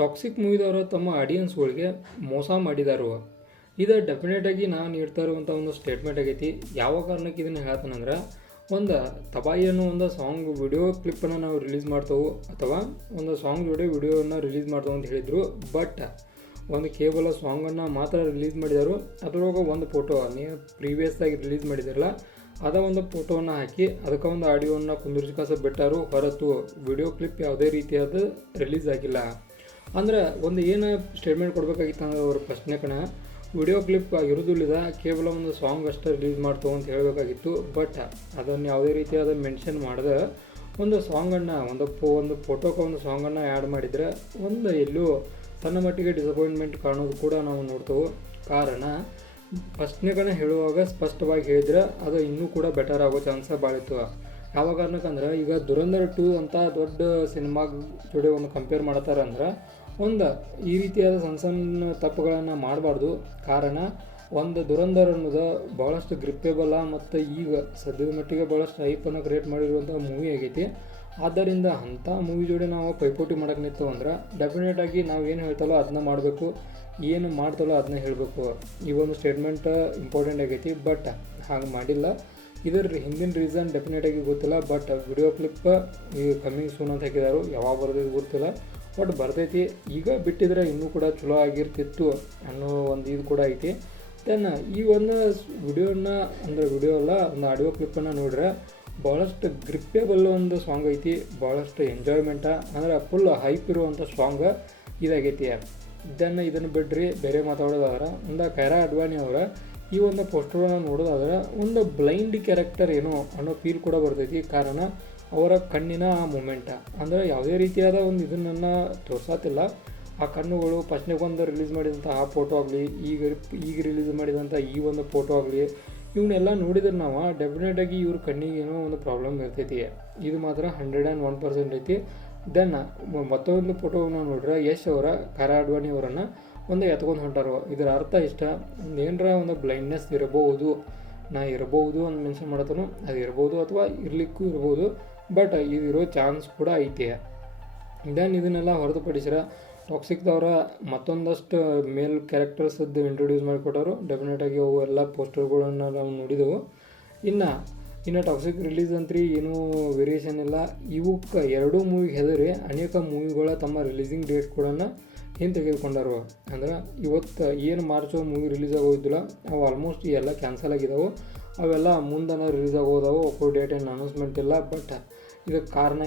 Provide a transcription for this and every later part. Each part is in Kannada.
ಟಾಕ್ಸಿಕ್ ಮೂವಿದವರು ತಮ್ಮ ಆಡಿಯನ್ಸ್ಗಳಿಗೆ ಮೋಸ ಮಾಡಿದಾರು. ಇದು ಡೆಫಿನೆಟಾಗಿ ನಾನು ನೀಡ್ತಾ ಇರುವಂಥ ಒಂದು ಸ್ಟೇಟ್ಮೆಂಟ್ ಆಗೈತಿ. ಯಾವ ಕಾರಣಕ್ಕೆ ಇದನ್ನು ಹೇಳ್ತಾನಂದ್ರೆ, ಒಂದು ತಬಾಯಿ ಅನ್ನೋ ಒಂದು ಸಾಂಗ್ ವಿಡಿಯೋ ಕ್ಲಿಪ್ಪನ್ನು ನಾವು ರಿಲೀಸ್ ಮಾಡ್ತೇವೆ ಅಥವಾ ಒಂದು ಸಾಂಗ್ ಜೋಡಿ ವಿಡಿಯೋನ ರಿಲೀಸ್ ಮಾಡ್ತೇವೆ ಅಂತ ಹೇಳಿದರು. ಬಟ್ ಒಂದು ಕೇವಲ ಸಾಂಗನ್ನು ಮಾತ್ರ ರಿಲೀಸ್ ಮಾಡಿದರು. ಅದರೊಳಗೆ ಒಂದು ಫೋಟೋ ನೀವು ಪ್ರೀವಿಯಸ್ ಆಗಿ ರಿಲೀಸ್ ಮಾಡಿದಾರಲ್ಲ ಅದ ಒಂದು ಫೋಟೋವನ್ನು ಹಾಕಿ ಅದಕ್ಕೆ ಒಂದು ಆಡಿಯೋವನ್ನು ಕುಂದಿರ್ಸ್ಕಾಸ ಬಿಟ್ಟಾರು ಹೊರತು ವಿಡಿಯೋ ಕ್ಲಿಪ್ ಯಾವುದೇ ರೀತಿಯಾದ ರಿಲೀಸ್ ಆಗಿಲ್ಲ. ಅಂದ್ರೆ ಒಂದು ಏನು ಸ್ಟೇಟ್ಮೆಂಟ್ ಕೊಡಬೇಕಾಗಿತ್ತು ಅಂದ್ರೆ ಅವ್ರ ಪ್ರಶ್ನೆ ಕಣ, ವಿಡಿಯೋ ಕ್ಲಿಪ್ ಇರೋದಿಲ್ಲ, ಕೇವಲ ಒಂದು ಸಾಂಗ್ ಅಷ್ಟೇ ರಿಲೀಸ್ ಮಾಡ್ತೇವೆ ಅಂತ ಹೇಳಬೇಕಾಗಿತ್ತು. ಬಟ್ ಅದನ್ನು ಯಾವುದೇ ರೀತಿಯಾದ ಮೆನ್ಷನ್ ಮಾಡಿದೆ ಒಂದು ಸಾಂಗನ್ನು ಒಂದು ಫೋಟೋಕ್ಕೆ ಒಂದು ಸಾಂಗನ್ನು ಆ್ಯಡ್ ಮಾಡಿದರೆ ಒಂದು ಎಲ್ಲೂ ಸಣ್ಣ ಮಟ್ಟಿಗೆ ಡಿಸಪಾಯಿಂಟ್ಮೆಂಟ್ ಕಾಣೋದು ಕೂಡ ನಾವು ನೋಡ್ತೇವೆ. ಕಾರಣ ಫಸ್ಟ್ನೇಗಳನ್ನ ಹೇಳುವಾಗ ಸ್ಪಷ್ಟವಾಗಿ ಹೇಳಿದ್ರೆ ಅದು ಇನ್ನೂ ಕೂಡ ಬೆಟರ್ ಆಗೋ ಚಾನ್ಸ ಭಾಳ ಇತ್ತು. ಯಾವ ಕಾರಣಕ್ಕಂದ್ರೆ ಈಗ ದುರಂಧರ್ 2 ಅಂತ ದೊಡ್ಡ ಸಿನಿಮಾ ಜೋಡಿ ಒಂದು ಕಂಪೇರ್ ಮಾಡ್ತಾರೆ ಅಂದ್ರೆ ಒಂದು ಈ ರೀತಿಯಾದ ಸಣ್ಣ ಸಣ್ಣ ತಪ್ಪುಗಳನ್ನು ಮಾಡಬಾರ್ದು. ಕಾರಣ ಒಂದು ದುರಂಧರ್ ಅನ್ನೋದು ಭಾಳಷ್ಟು ಗ್ರಿಪ್ಪೇಬಲ್ಲ ಮತ್ತು ಈಗ ಸದ್ಯದ ಮಟ್ಟಿಗೆ ಭಾಳಷ್ಟು ಹೈಪನ್ನು ಕ್ರಿಯೇಟ್ ಮಾಡಿರುವಂಥ ಮೂವಿ ಆಗೈತಿ. ಆದ್ದರಿಂದ ಅಂಥ ಮೂವಿ ಜೋಡಿ ನಾವು ಪೈಪೋಟಿ ಮಾಡೋಕೆ ನಿಂತೇವೆ ಅಂದ್ರೆ ಡೆಫಿನೆಟಾಗಿ ನಾವು ಏನು ಹೇಳ್ತಲ್ಲೋ ಅದನ್ನ ಮಾಡಬೇಕು, ಏನು ಮಾಡ್ತಲ್ಲೋ ಅದನ್ನ ಹೇಳಬೇಕು. ಈ ಒಂದು ಸ್ಟೇಟ್ಮೆಂಟ್ ಇಂಪಾರ್ಟೆಂಟ್ ಆಗೈತಿ. ಬಟ್ ಹಾಗೆ ಮಾಡಿಲ್ಲ. ಇದರ ಹಿಂದಿನ ರೀಸನ್ ಡೆಫಿನೆಟಾಗಿ ಗೊತ್ತಿಲ್ಲ. ಬಟ್ ವಿಡಿಯೋ ಕ್ಲಿಪ್ ಈಗ ಕಮ್ಮಿಂಗ್ ಸೂನ್ ಅಂತ ಹಾಕಿದಾರು, ಯಾವಾಗ ಬರ್ತೈತೆ ಗೊತ್ತಿಲ್ಲ. ಬಟ್ ಬರ್ತೈತಿ. ಈಗ ಬಿಟ್ಟಿದ್ರೆ ಇನ್ನೂ ಕೂಡ ಚಲೋ ಆಗಿರ್ತಿತ್ತು ಅನ್ನೋ ಒಂದು ಇದು ಕೂಡ ಐತಿ. ದೆನ್ ಈ ಒಂದು ವಿಡಿಯೋನ ಅಂದರೆ ವಿಡಿಯೋ ಅಲ್ಲ, ಒಂದು ಆಡಿಯೋ ಕ್ಲಿಪ್ಪನ್ನು ನೋಡ್ರೆ ಭಾಳಷ್ಟು ಗ್ರಿಪ್ಪೇಬಲ್ ಒಂದು ಸಾಂಗ್ ಐತಿ. ಭಾಳಷ್ಟು ಎಂಜಾಯ್ಮೆಂಟ ಅಂದರೆ ಫುಲ್ ಹೈಪ್ ಇರುವಂಥ ಸಾಂಗ್ ಇದಾಗೈತಿ. ದೆನ್ ಇದನ್ನು ಬಿಡ್ರಿ ಬೇರೆ ಮಾತಾಡೋದಾದ್ರೆ ಒಂದು ಖೈರಾ ಅಡ್ವಾಣಿ ಅವರ ಈ ಒಂದು ಪೋಸ್ಟರನ್ನು ನೋಡೋದಾದ್ರೆ ಒಂದು ಬ್ಲೈಂಡ್ ಕ್ಯಾರೆಕ್ಟರ್ ಏನೋ ಅನ್ನೋ ಫೀಲ್ ಕೂಡ ಬರ್ತೈತಿ. ಕಾರಣ ಅವರ ಕಣ್ಣಿನ ಆ ಮೂಮೆಂಟ ಅಂದರೆ ಯಾವುದೇ ರೀತಿಯಾದ ಒಂದು ಇದನ್ನು ತೋರ್ಸತ್ತಿಲ್ಲ. ಆ ಕಣ್ಣುಗಳು ಫಸ್ಟ್ನಾಗ ಒಂದು ರಿಲೀಸ್ ಮಾಡಿದಂಥ ಆ ಫೋಟೋ ಆಗಲಿ, ಈಗ ರಿಲೀಸ್ ಮಾಡಿದಂಥ ಈ ಒಂದು ಫೋಟೋ ಆಗಲಿ, ಇವನ್ನೆಲ್ಲ ನೋಡಿದ್ರೆ ನಾವು ಡೆಫಿನೆಟಾಗಿ ಇವ್ರ ಕಣ್ಣಿಗೆ ಏನೋ ಒಂದು ಪ್ರಾಬ್ಲಮ್ ಇರ್ತೈತಿ. ಇದು ಮಾತ್ರ 101% ಐತಿ. ದೆನ್ ಮತ್ತೊಂದು ಫೋಟೋವನ್ನು ನೋಡ್ರೆ ಯಶ್ ಅವರ ಖೈರಾ ಅಡ್ವಾಣಿ ಅವರನ್ನು ಒಂದು ಎತ್ಕೊಂಡು ಹೊಂಟಾರು. ಇದರ ಅರ್ಥ ಇಷ್ಟ, ಏನರ ಒಂದು ಬ್ಲೈಂಡ್ನೆಸ್ ಇರಬಹುದು, ನಾ ಇರಬಹುದು ಅಂತ ಮೆನ್ಷನ್ ಮಾಡತ್ತನು. ಅದು ಇರ್ಬೋದು ಅಥವಾ ಇರಲಿಕ್ಕೂ ಇರ್ಬೋದು. ಬಟ್ ಇದಿರೋ ಚಾನ್ಸ್ ಕೂಡ ಐತಿ. ದೆನ್ ಇದನ್ನೆಲ್ಲ ಹೊರತುಪಡಿಸಿರ ಟಾಕ್ಸಿಕ್ದವರ ಮತ್ತೊಂದಷ್ಟು ಮೇಲ್ ಕ್ಯಾರೆಕ್ಟರ್ಸದ್ದು ಇಂಟ್ರೊಡ್ಯೂಸ್ ಮಾಡಿಕೊಟ್ಟರು. ಡೆಫಿನೆಟಾಗಿ ಅವು ಎಲ್ಲ ಪೋಸ್ಟರ್ಗಳನ್ನು ನಾವು ನೋಡಿದೆವು. ಇನ್ನು ಟಾಕ್ಸಿಕ್ ರಿಲೀಸ್ ಅಂತ್ರಿ ಏನೂ ವೇರಿಯೇಷನ್ ಇಲ್ಲ. ಇವಕ್ಕೆ ಎರಡೂ ಮೂವಿಗೆ ಹೆದರಿ ಅನೇಕ ಮೂವಿಗಳ ತಮ್ಮ ರಿಲೀಸಿಂಗ್ ಡೇಟ್ ಕೂಡ ಹಿಂದೆ ತೆಗೆದುಕೊಂಡರು. ಅಂದ್ರೆ ಇವತ್ತು ಏನು ಮಾರ್ಚು ಮೂವಿ ರಿಲೀಸ್ ಆಗೋದಿಲ್ಲ, ಅವು ಆಲ್ಮೋಸ್ಟ್ ಎಲ್ಲ ಕ್ಯಾನ್ಸಲ್ ಆಗಿದ್ದಾವೆ. ಅವೆಲ್ಲ ಮುಂದನ ರಿಲೀಸ್ ಆಗೋದವು. ಒಬ್ಬರು ಡೇಟ್ ಏನು ಅನೌನ್ಸ್ಮೆಂಟ್ ಇಲ್ಲ. ಬಟ್ ಇದಕ್ಕೆ ಕಾರಣ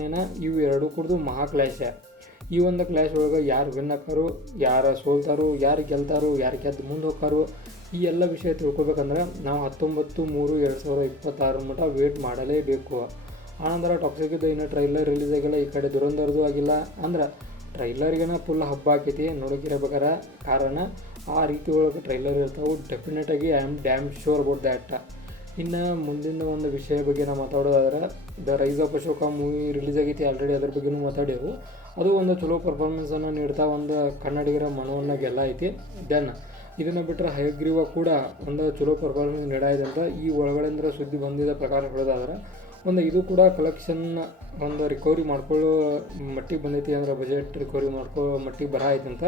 ಇವು ಎರಡೂ ಕುಡ್ದು ಮಹಾ ಕ್ಲಾಶ್. ಈ ಒಂದು ಕ್ಲಾಶ್ ಒಳಗೆ ಯಾರು ವಿನ್ ಆಕಾರು, ಯಾರು ಸೋಲ್ತಾರೋ, ಯಾರು ಗೆಲ್ತಾರೋ, ಯಾರು ಗೆದ್ದು ಮುಂದೆ ಹೋಗ್ತಾರೋ, ಈ ಎಲ್ಲ ವಿಷಯ ತಿಳ್ಕೊಬೇಕಂದ್ರೆ ನಾವು 19/3/2026 ಮಟ್ಟ ವೇಟ್ ಮಾಡಲೇಬೇಕು. ಆನಂತರ ಟಾಕ್ಸಿಕ್ದು ಇನ್ನೂ ಟ್ರೈಲರ್ ರಿಲೀಸ್ ಆಗಿಲ್ಲ, ಈ ಕಡೆ ದುರಂಧರ್ದು ಆಗಿಲ್ಲ. ಅಂದ್ರೆ ಟ್ರೈಲರ್ಗೆನ ಫುಲ್ ಹಬ್ಬ ಆಕೈತಿ ನೋಡೋಕಿರಬೇಕಾರ. ಕಾರಣ ಆ ರೀತಿ ಒಳಗೆ ಟ್ರೈಲರ್ ಇರ್ತಾವೆ. ಡೆಫಿನೆಟಾಗಿ I am damn sure about that. ಇನ್ನು ಮುಂದಿನ ಒಂದು ವಿಷಯ ಬಗ್ಗೆ ನಾವು ಮಾತಾಡೋದಾದ್ರೆ the rise of Ashoka movie release ಆಗೈತಿ ಆಲ್ರೆಡಿ. ಅದ್ರ ಬಗ್ಗೆನೂ ಮಾತಾಡೇವು. ಅದು ಒಂದು ಚಲೋ ಪರ್ಫಾರ್ಮೆನ್ಸನ್ನು ನೀಡ್ತಾ ಒಂದು ಕನ್ನಡಿಗರ ಮನವನ್ನು ಗೆಲ್ಲ ಐತಿ. ದೆನ್ ಇದನ್ನು ಬಿಟ್ಟರೆ ಹಯಗ್ರೀವ ಕೂಡ ಒಂದು ಚಲೋ ಪರ್ಫಾರ್ಮೆನ್ಸ್ ನೀಡಾಯಿದೆ ಅಂತ ಈ ಒಳಗಡೆಯಿಂದ ಸುದ್ದಿ ಬಂದಿದ್ದ ಪ್ರಕಾರ ಹೇಳೋದಾದ್ರೆ ಒಂದು ಇದು ಕೂಡ ಕಲೆಕ್ಷನ್ ಒಂದು ರಿಕವರಿ ಮಾಡ್ಕೊಳ್ಳೋ ಮಟ್ಟಿಗೆ ಬಂದೈತಿ. ಅಂದ್ರೆ ಬಜೆಟ್ ರಿಕವರಿ ಮಾಡ್ಕೊಳ್ಳೋ ಮಟ್ಟಿಗೆ ಬರ ಐತೆ ಅಂತ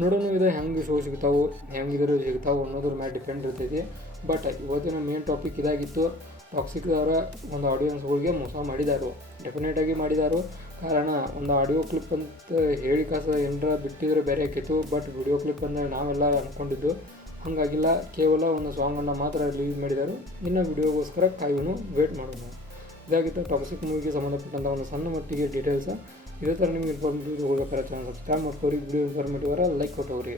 ನೋಡೋಣ. ಇದು ಹೆಂಗೆ ಶೋ ಸಿಗ್ತಾವೆ, ಹೆಂಗಿದ್ರು ಸಿಗ್ತಾವೆ ಅನ್ನೋದ್ರ ಮೇಲೆ ಡಿಪೆಂಡ್ ಇರ್ತೈತಿ. ಬಟ್ ಇವತ್ತಿನ ಮೇನ್ ಟಾಪಿಕ್ ಇದಾಗಿತ್ತು. ಟಾಕ್ಸಿಕ್ದವರ ಒಂದು ಆಡಿಯನ್ಸ್ಗಳಿಗೆ ಮೋಸ ಮಾಡಿದಾರು, ಡೆಫಿನೆಟಾಗಿ ಮಾಡಿದಾರು. ಕಾರಣ ಒಂದು ಆಡಿಯೋ ಕ್ಲಿಪ್ ಅಂತ ಹೇಳಿ ಏನರ ಬಿಟ್ಟಿದ್ರೆ ಬೇರೆ ಆಕಿತ್ತು. ಬಟ್ ವಿಡಿಯೋ ಕ್ಲಿಪ್ ಅಂದರೆ ನಾವೆಲ್ಲ ಅಂದ್ಕೊಂಡಿದ್ದು ಹಾಗಾಗಿಲ್ಲ. ಕೇವಲ ಒಂದು ಸಾಂಗನ್ನು ಮಾತ್ರ ರಿಲೀಸ್ ಮಾಡಿದರು. ಇನ್ನು ವಿಡಿಯೋಗೋಸ್ಕರ ಕಾಯೋನು, ವೇಟ್ ಮಾಡೋಣ. ಇದಾಗಿತ್ತು ಟಾಕ್ಸಿಕ್ ಮೂವಿಗೆ ಸಂಬಂಧಪಟ್ಟಂಥ ಒಂದು ಸಣ್ಣ ಮಟ್ಟಿಗೆ ಡೀಟೇಲ್ಸ. ಇದೇ ಥರ ನಿಮ್ಗೆ ಇನ್ಫಾರ್ಮೇಟಿವ್ ಹೋಗ್ಬೇಕಾದ್ರೆ ಚಾನಲ್ ಸಬ್ಸ್ಕ್ರೈಬ್ ಮಾಡ್ಕೋರಿ. Video informative like ಕೊಟ್ಟವ್ರಿ.